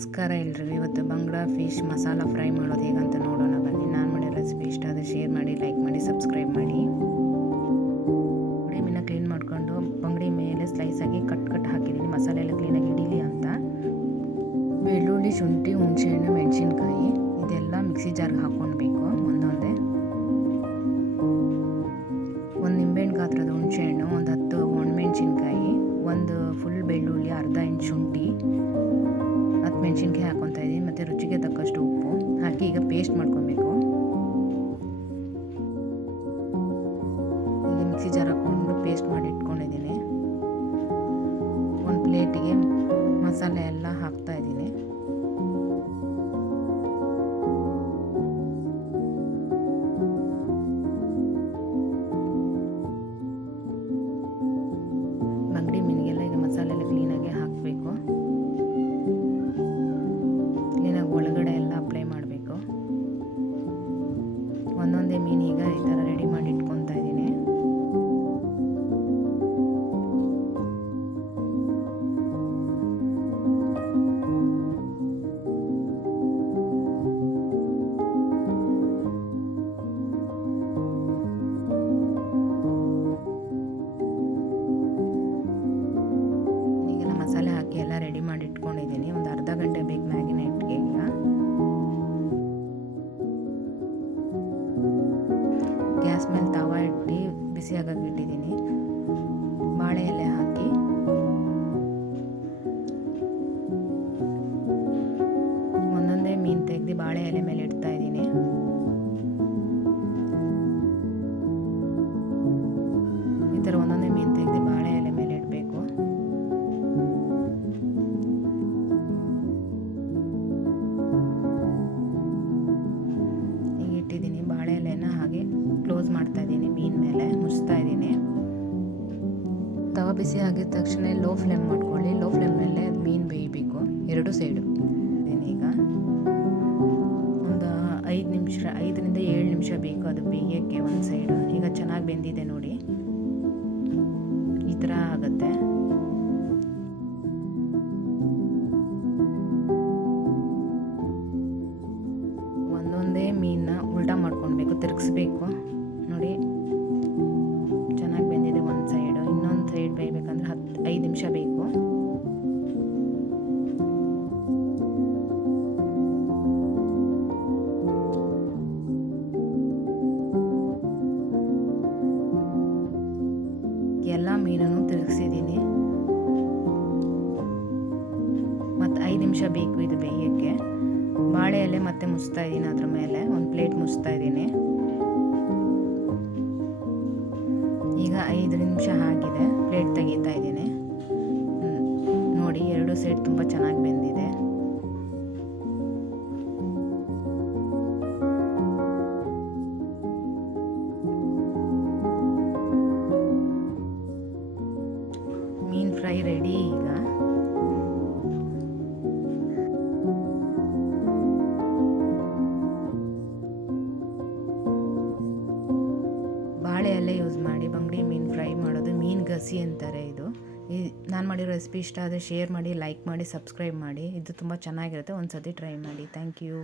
ನಮಸ್ಕಾರ ಎಲ್ರಿಗೂ. ಇವತ್ತು ಬಂಗ್ಡಾ ಫಿಶ್ ಮಸಾಲ ಫ್ರೈ ಮಾಡೋದು ಹೇಗಂತ ನೋಡೋಣ ಬನ್ನಿ. ನಾನು ಮಾಡಿರೋ ರೆಸಿಪಿ ಇಷ್ಟ ಆದರೆ ಶೇರ್ ಮಾಡಿ, ಲೈಕ್ ಮಾಡಿ, ಸಬ್ಸ್ಕ್ರೈಬ್ ಮಾಡಿ. ಬಂಗಡಿ ಮೀನ ಕ್ಲೀನ್ ಮಾಡಿಕೊಂಡು ಬಂಗಡಿ ಮೇಲೆ ಸ್ಲೈಸಾಗಿ ಕಟ್ ಹಾಕಿದ್ದೀನಿ, ಮಸಾಲೆ ಎಲ್ಲ ಕ್ಲೀನಾಗಿ ಹಿಡೀಲಿ ಅಂತ. ಬೆಳ್ಳುಳ್ಳಿ, ಶುಂಠಿ, ಹುಣಸೆಹಣ್ಣು, ಮೆಣಸಿನ್ಕಾಯಿ ಇದೆಲ್ಲ ಮಿಕ್ಸಿ ಜಾರ್ಗೆ ಹಾಕ್ಕೊಳ್ಬೇಕು ಒಂದೊಂದೇ. ಒಂದು ನಿಂಬೆಹಣ್ಣು ಗಾತ್ರದ ಹುಣಸೆಹಣ್ಣು, ಒಂದು 10 ಒಣಮೆಣಸಿನ್ಕಾಯಿ, ಒಂದು ಫುಲ್ ಬೆಳ್ಳುಳ್ಳಿ, ಅರ್ಧ ಇಂಚ್ ಶುಂಠಿ, 10 ಮೆಣಸಿನ್ಕಾಯಿ ಹಾಕ್ಕೊತಾ ಇದ್ದೀನಿ. ಮತ್ತು ರುಚಿಗೆ ತಕ್ಕಷ್ಟು ಉಪ್ಪು ಹಾಕಿ ಈಗ ಪೇಸ್ಟ್ ಮಾಡ್ಕೊಬೇಕು. ಈಗ ಮಿಕ್ಸಿ ಜಾರ್ ಹಾಕ್ಕೊಂಡು ಪೇಸ್ಟ್ ಮಾಡಿ ಇಟ್ಕೊಂಡಿದ್ದೀನಿ. ಒಂದು ಪ್ಲೇಟಿಗೆ ಮಸಾಲೆ ಎಲ್ಲ ಹಾಕ್ತಾ ಇದ್ದೀನಿ. ಬಂಗಡಿ ಮೀನಿಗೆಲ್ಲ ಈಗ ಮಸಾಲೆ ಎಲ್ಲ ಕ್ಲೀನಾಗಿ ಹಾಕಬೇಕು. ಕ್ಲೀನಾಗಿ ಒಳಗಡೆ ಎಲ್ಲ ಅಪ್ಲೈ ಮಾಡಬೇಕು. ಒಂದೊಂದೇ ಮೀನು ಈಗ ಈ ಥರ ರೆಡಿ ಮಾಡಿ ಇಟ್ಕೊತಾ ಇದ್ದೀನಿ. ಈಗೆಲ್ಲ ಮಸಾಲೆ ಹಾಕಿ ಎಲ್ಲ ರೆಡಿ ಮಾಡಿ ಇಟ್ಕೊಂಡಿದ್ದೀನಿ. ಒಂದು ಅರ್ಧ ಗಂಟೆ ಬೇಕು ಮ್ಯಾಗಿನೇಟ್ಗೆ. ಈಗ ಗ್ಯಾಸ್ ಮೇಲೆ ತವ ಇಟ್ಟು ಬಿಸಿ ಆಗಕ್ಕೆ ಇಟ್ಟಿದ್ದೀನಿ. ಬಾಳೆ ಎಲೆ ಹಾಕಿ ಒಂದೊಂದೇ ಮೀನು ತೆಗೆದು ಬಾಳೆ ಎಲೆ ಮೇಲೆ ಇಡ್ತಾ ಇದ್ದೀನಿ. ಈ ಥರ ಒಂದೊಂದೇ ಮೀನು ತೆಗೆದು ಬಾಳೆ ಎಲೆ ಮೇಲೆ ಇಡಬೇಕು. ಈಗ ಇಟ್ಟಿದ್ದೀನಿ ಬಾಳೆ ಎಲೆನ ಹಾಗೆ ಕ್ಲೋಸ್ ಮಾಡ್ತಾ ಇದ್ದೀನಿ. ಮೀನು ಮೇಲೆ ಮುಚ್ತಾ ಇದ್ದೀನಿ. ತವ ಬಿಸಿ ಆಗಿದ ತಕ್ಷಣ ಲೋ ಫ್ಲೇಮ್ ಮಾಡ್ಕೊಳ್ಳಿ. ಲೋ ಫ್ಲೇಮ್ ಮೇಲೆ ಮೀನು ಬೇಯಬೇಕು ಎರಡು ಸೈಡು. ಈಗ ಒಂದು 5ರಿಂದ 7 ನಿಮಿಷ ಬೇಕು ಅದು ಬೇಯೋಕ್ಕೆ ಒಂದು ಸೈಡು. ಈಗ ಚೆನ್ನಾಗಿ ಬೆಂದಿದೆ ನೋಡಿ, ಈ ಥರ ಆಗುತ್ತೆ. ಒಂದೊಂದೇ ಮೀನನ್ನ ಉಲ್ಟಾ ಮಾಡ್ಕೊಳ್ಬೇಕು, ತಿರುಗಿಸ್ಬೇಕು ನೋಡಿ. ಚೆನ್ನಾಗಿ ಬೆಂದಿದೆ ಒಂದು ಸೈಡು. ಇನ್ನೊಂದು ಸೈಡ್ ಬೇಯಬೇಕಂದ್ರೆ 5 ನಿಮಿಷ ಬೇಕು. ಎಲ್ಲ ಮೀನನ್ನು ತಿರುಗಿಸಿದ್ದೀನಿ. ಮತ್ತು 5 ನಿಮಿಷ ಬೇಕು ಇದು ಬೇಯೋಕ್ಕೆ. ಬಾಳೆ ಎಲೆ ಮತ್ತೆ ಮುಚ್ತಾ ಇದ್ದೀನಿ. ಅದ್ರ ಮೇಲೆ ಒಂದು ಪ್ಲೇಟ್ ಮುಚ್ತಾ ಇದ್ದೀನಿ. ಈಗ 5 ನಿಮಿಷ ಆಗಿದೆ. ಪ್ಲೇಟ್ ತೆಗಿತಾ ಇದ್ದೀನಿ. ನೋಡಿ, ಎರಡು ಸೈಡ್ ತುಂಬ ಚೆನ್ನಾಗಿ ಬೆಂದಿದೆ. ಮೀನು ಫ್ರೈ ರೆಡಿ. ಈಗ ಬಾಳೆ ಎಲೆ ಯೂಸ್ ಮಾಡಿ ಬಂಗಡಿ ಮೀನು ಫ್ರೈ ಮಾಡೋದು ಮೀನು ಗಸಿ ಅಂತಾರೆ. ಇದು ನಾನು ಮಾಡಿರೋ ರೆಸಿಪಿ ಇಷ್ಟ ಆದರೆ ಶೇರ್ ಮಾಡಿ, ಲೈಕ್ ಮಾಡಿ, ಸಬ್ಸ್ಕ್ರೈಬ್ ಮಾಡಿ. ಇದು ತುಂಬ ಚೆನ್ನಾಗಿರುತ್ತೆ. ಒಂದು ಸತಿ ಟ್ರೈ ಮಾಡಿ. Thank you.